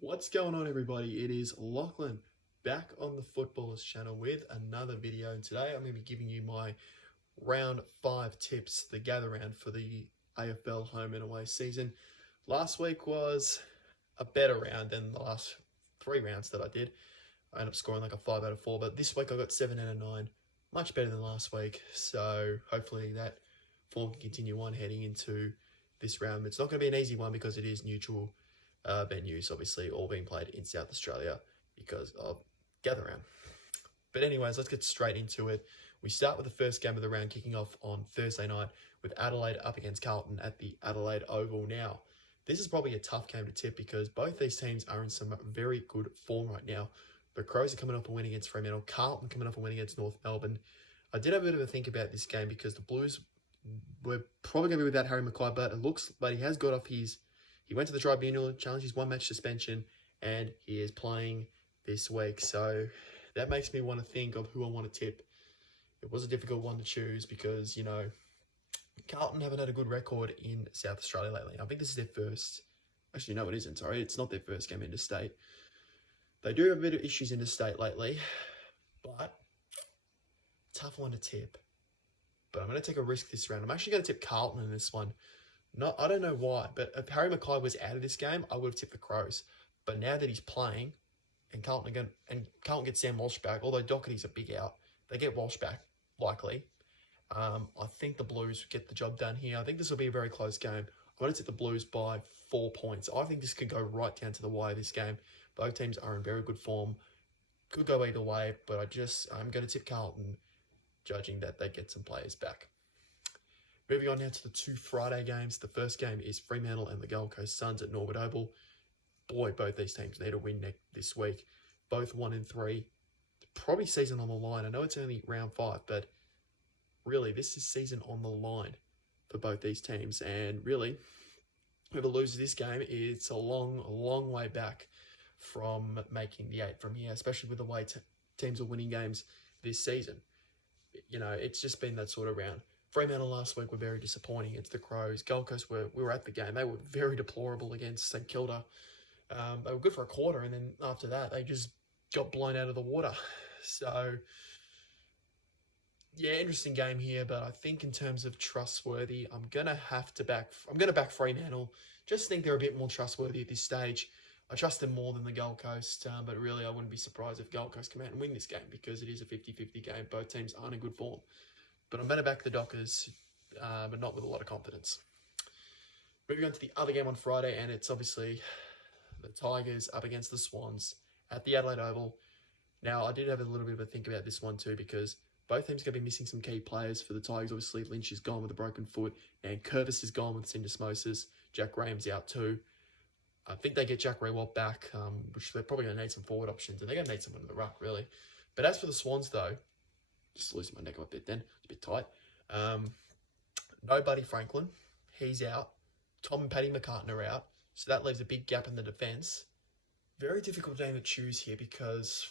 What's going on, everybody? It is Lachlan back on the Footballers channel with another video, and today I'm going to be giving you my round 5 tips, the gather round for the AFL home and away season. Last week was a better round than the last 3 rounds that I did. I ended up scoring like a 5 out of 4, but this week I got 7 out of 9, much better than last week. So hopefully that form can continue on heading into this round. It's not going to be an easy one because it is neutral venues, obviously, all being played in South Australia because of gather round. But anyways, let's get straight into it. We start with the first game of the round kicking off on Thursday night with Adelaide up against Carlton at the Adelaide Oval. Now, this is probably a tough game to tip because both these teams are in some very good form right now. The Crows are coming off a win against Fremantle, Carlton coming off a win against North Melbourne. I did have a bit of a think about this game because the Blues were probably going to be without Harry McKay, but he has got off he went to the tribunal, challenged his 1-match suspension, and he is playing this week. So that makes me want to think of who I want to tip. It was a difficult one to choose because, Carlton haven't had a good record in South Australia lately. I think this is their first... Actually, no, it isn't. Sorry, it's not their first game interstate. They do have a bit of issues interstate lately, but tough one to tip. But I'm going to take a risk this round. I'm actually going to tip Carlton in this one. No, I don't know why, but if Harry McKay was out of this game, I would have tipped the Crows. But now that he's playing, and Carlton gets Sam Walsh back, although Doherty's a big out, they get Walsh back, likely. I think the Blues get the job done here. I think this will be a very close game. I'm going to tip the Blues by 4 points. I think this could go right down to the wire this game. Both teams are in very good form. Could go either way, but I'm going to tip Carlton, judging that they get some players back. Moving on now to the 2 Friday games. The first game is Fremantle and the Gold Coast Suns at Norwood Oval. Boy, both these teams need a win this week. Both 1-3. Probably season on the line. I know it's only round 5, but really, this is season on the line for both these teams. And really, whoever loses this game, it's a long way back from making the 8 from here, especially with the way teams are winning games this season. It's just been that sort of round. Fremantle last week were very disappointing against the Crows. Gold Coast we were at the game. They were very deplorable against St Kilda. They were good for a quarter, and then after that, they just got blown out of the water. So, yeah, interesting game here, but I think in terms of trustworthy, I'm gonna back Fremantle. Just think they're a bit more trustworthy at this stage. I trust them more than the Gold Coast, but really I wouldn't be surprised if Gold Coast come out and win this game because it is a 50-50 game. Both teams aren't in good form. But I'm going to back the Dockers, but not with a lot of confidence. Moving on to the other game on Friday, and it's obviously the Tigers up against the Swans at the Adelaide Oval. Now, I did have a little bit of a think about this one too, because both teams are going to be missing some key players for the Tigers. Obviously, Lynch is gone with a broken foot, and Curvis is gone with syndesmosis. Jack Graham's out too. I think they get Jack Rewalt back, which they're probably going to need some forward options, and they're going to need someone in the ruck, really. But as for the Swans, though, just losing my neck a bit then. It's a bit tight. No Buddy Franklin. He's out. Tom and Paddy McCartan are out. So that leaves a big gap in the defence. Very difficult game to choose here because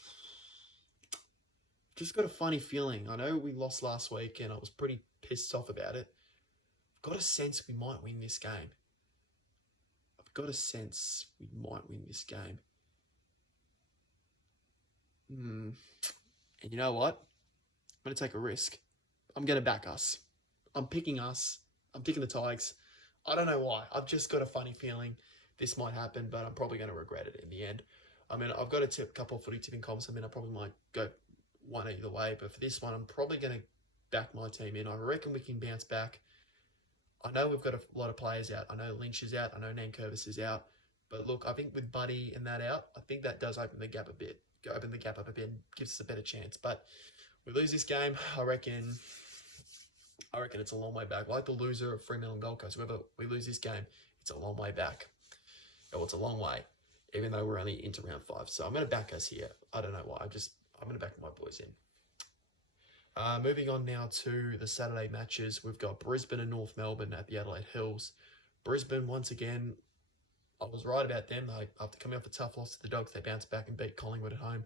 just got a funny feeling. I know we lost last week and I was pretty pissed off about it. I've got a sense we might win this game. And you know what? I'm going to take a risk. I'm going to back us. I'm picking us. I'm picking the Tigers. I don't know why. I've just got a funny feeling this might happen, but I'm probably going to regret it in the end. I mean, I've got a couple of footy tipping comps. I mean, I probably might go one either way, but for this one, I'm probably going to back my team in. I reckon we can bounce back. I know we've got a lot of players out. I know Lynch is out. I know Nan Curvis is out. But look, I think with Buddy and that out, I think that does open the gap a bit. Open the gap up a bit and gives us a better chance. But we lose this game, I reckon it's a long way back. Like the loser of Fremantle and Gold Coast, whoever we lose this game, it's a long way back. Well, it's a long way, even though we're only into round 5. So I'm going to back us here. I don't know why. I'm going to back my boys in. Moving on now to the Saturday matches. We've got Brisbane and North Melbourne at the Adelaide Hills. Brisbane, once again, I was right about them. After coming off a tough loss to the Dogs, they bounced back and beat Collingwood at home.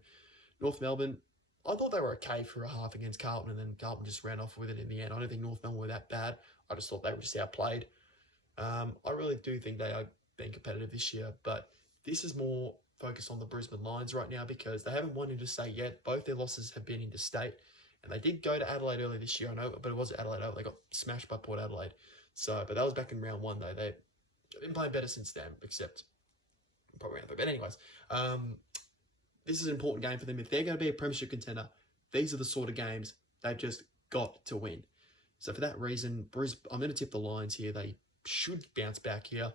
North Melbourne, I thought they were okay for a half against Carlton, and then Carlton just ran off with it in the end. I don't think North Melbourne were that bad. I just thought they were just outplayed. I really do think they are being competitive this year, but this is more focused on the Brisbane Lions right now because they haven't won interstate yet. Both their losses have been interstate. And they did go to Adelaide early this year, I know, but it was Adelaide. They got smashed by Port Adelaide. So, but that was back in round 1, though. They've been playing better since then, except probably round 3. But anyways, this is an important game for them. If they're going to be a premiership contender, these are the sort of games they've just got to win. So for that reason, I'm going to tip the Lions here. They should bounce back here.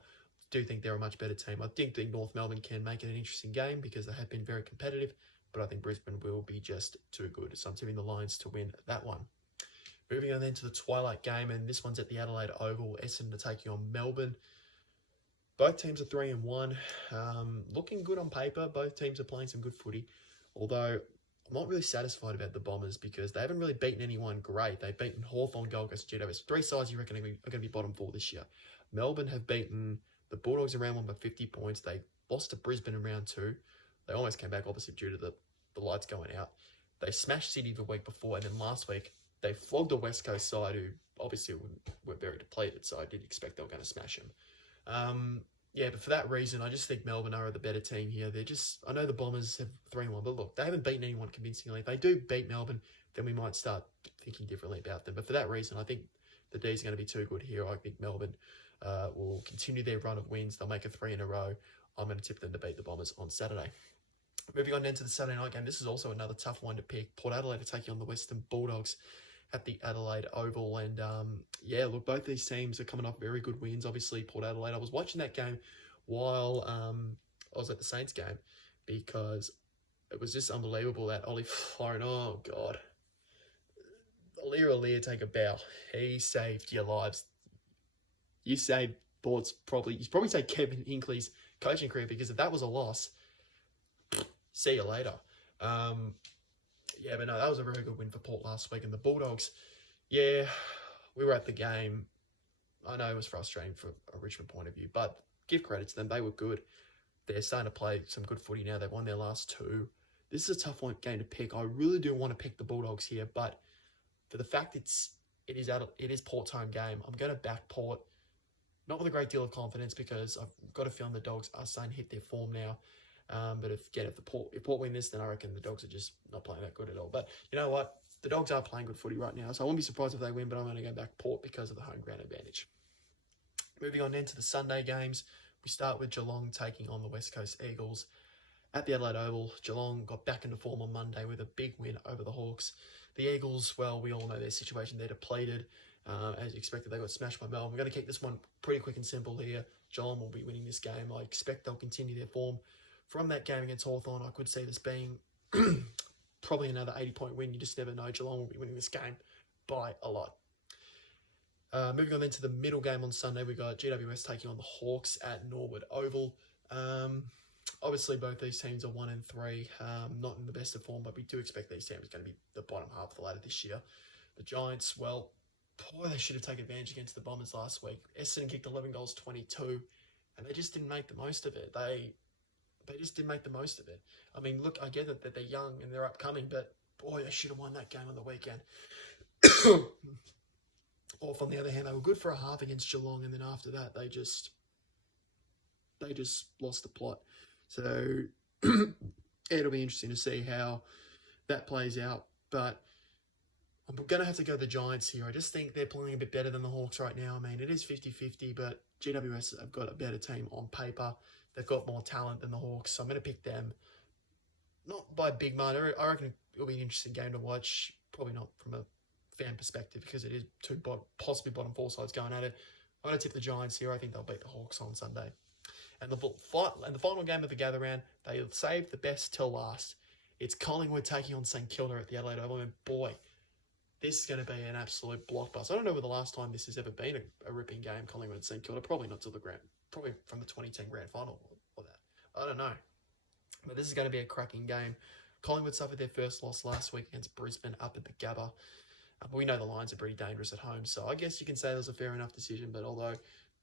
Do think they're a much better team. I think the North Melbourne can make it an interesting game because they have been very competitive, but I think Brisbane will be just too good. So I'm tipping the Lions to win that one. Moving on then to the twilight game, and this one's at the Adelaide Oval. Essendon are taking on Melbourne. Both teams are 3-1. Looking good on paper. Both teams are playing some good footy. Although I'm not really satisfied about the Bombers because they haven't really beaten anyone great. They've beaten Hawthorn, Gold Coast, GWS. 3 sides you reckon are going to be bottom 4 this year. Melbourne have beaten the Bulldogs in round 1 by 50 points. They lost to Brisbane in round 2. They almost came back, obviously, due to the lights going out. They smashed Sydney the week before, and then last week they flogged the West Coast side, who obviously were very depleted, so I did expect they were going to smash them. Yeah, but for that reason, I just think Melbourne are the better team here. I know the Bombers have 3-1, but look, they haven't beaten anyone convincingly. If they do beat Melbourne, then we might start thinking differently about them. But for that reason, I think the D's going to be too good here. I think Melbourne will continue their run of wins. They'll make it 3 in a row. I'm going to tip them to beat the Bombers on Saturday. Moving on then to the Saturday night game. This is also another tough one to pick. Port Adelaide are taking on the Western Bulldogs at the Adelaide Oval. And yeah, look, both these teams are coming off very good wins. Obviously, Port Adelaide. I was watching that game while I was at the Saints game because it was just unbelievable that Ollie Florent, oh God. Aliir take a bow. He saved your lives. You saved Port's you probably saved Kevin Hinkley's coaching career because if that was a loss, see you later. Yeah, but no, that was a very good win for Port last week. And the Bulldogs, yeah, we were at the game. I know it was frustrating from a Richmond point of view, but give credit to them. They were good. They're starting to play some good footy now. They've won their last 2. This is a tough game to pick. I really do want to pick the Bulldogs here, but for the fact it is Port's home game, I'm going to back Port. Not with a great deal of confidence because I've got a feeling the Dogs are starting to hit their form now. But if Port win this, then I reckon the Dogs are just not playing that good at all. But you know what? The Dogs are playing good footy right now, so I won't be surprised if they win, but I'm going to go back Port because of the home ground advantage. Moving on then to the Sunday games. We start with Geelong taking on the West Coast Eagles at the Adelaide Oval. Geelong got back into form on Monday with a big win over the Hawks. The Eagles, well, we all know their situation. They're depleted. As expected, they got smashed by Melbourne. We're going to keep this one pretty quick and simple here. Geelong will be winning this game. I expect they'll continue their form. From that game against Hawthorn, I could see this being probably another 80-point win. You just never know. Geelong will be winning this game by a lot. Moving on then to the middle game on Sunday, we got GWS taking on the Hawks at Norwood Oval. Obviously, both these teams are 1 and 3, not in the best of form, but we do expect these teams are going to be the bottom half of the ladder this year. The Giants, well, boy, they should have taken advantage against the Bombers last week. Essendon kicked 11 goals, 22, and they just didn't make the most of it. They just didn't make the most of it. I mean, look, I get that they're young and they're upcoming, but boy, they should have won that game on the weekend. Or on the other hand, they were good for a half against Geelong, and then after that, they just lost the plot. So it'll be interesting to see how that plays out. But I'm going to have to go the Giants here. I just think they're playing a bit better than the Hawks right now. I mean, it is 50-50, but GWS have got a better team on paper. They've got more talent than the Hawks, so I'm going to pick them. Not by big margin. I reckon it'll be an interesting game to watch. Probably not from a fan perspective because it is two possibly bottom 4 sides going at it. I'm going to tip the Giants here. I think they'll beat the Hawks on Sunday. And the final game of the gather round, they saved the best till last. It's Collingwood taking on St Kilda at the Adelaide Oval. And boy, this is going to be an absolute blockbuster. I don't know when the last time this has ever been a ripping game, Collingwood and St Kilda. Probably not till probably from the 2010 grand final or that. I don't know. But this is going to be a cracking game. Collingwood suffered their first loss last week against Brisbane up at the Gabba. But we know the Lions are pretty dangerous at home, so I guess you can say it was a fair enough decision, but although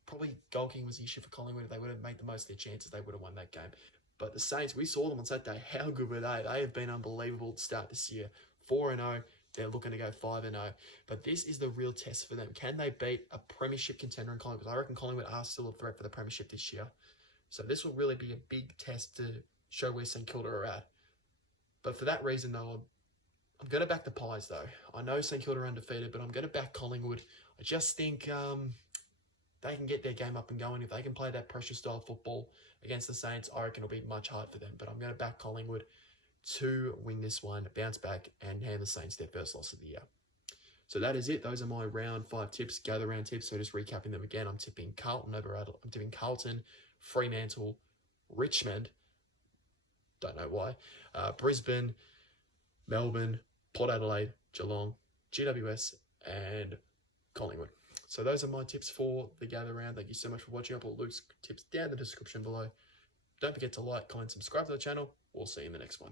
probably goal kicking was the issue for Collingwood, if they would have made the most of their chances, they would have won that game. But the Saints, we saw them on Saturday. How good were they? They have been unbelievable to start this year. 4-0. They're looking to go 5-0. But this is the real test for them. Can they beat a premiership contender in Collingwood? I reckon Collingwood are still a threat for the premiership this year. So this will really be a big test to show where St Kilda are at. But for that reason, though, I'm going to back the Pies, though. I know St Kilda are undefeated, but I'm going to back Collingwood. I just think they can get their game up and going. If they can play that pressure style football against the Saints, I reckon it'll be much harder for them. But I'm going to back Collingwood to win this one, bounce back, and hand the Saints their first loss of the year. So that is it. Those are my round 5 tips, gather round tips. So just recapping them again, I'm tipping Carlton over Adelaide. I'm tipping Carlton, Fremantle, Richmond. Don't know why. Brisbane, Melbourne, Port Adelaide, Geelong, GWS, and Collingwood. So those are my tips for the gather round. Thank you so much for watching. I'll put Luke's tips down in the description below. Don't forget to like, comment, subscribe to the channel. We'll see you in the next one.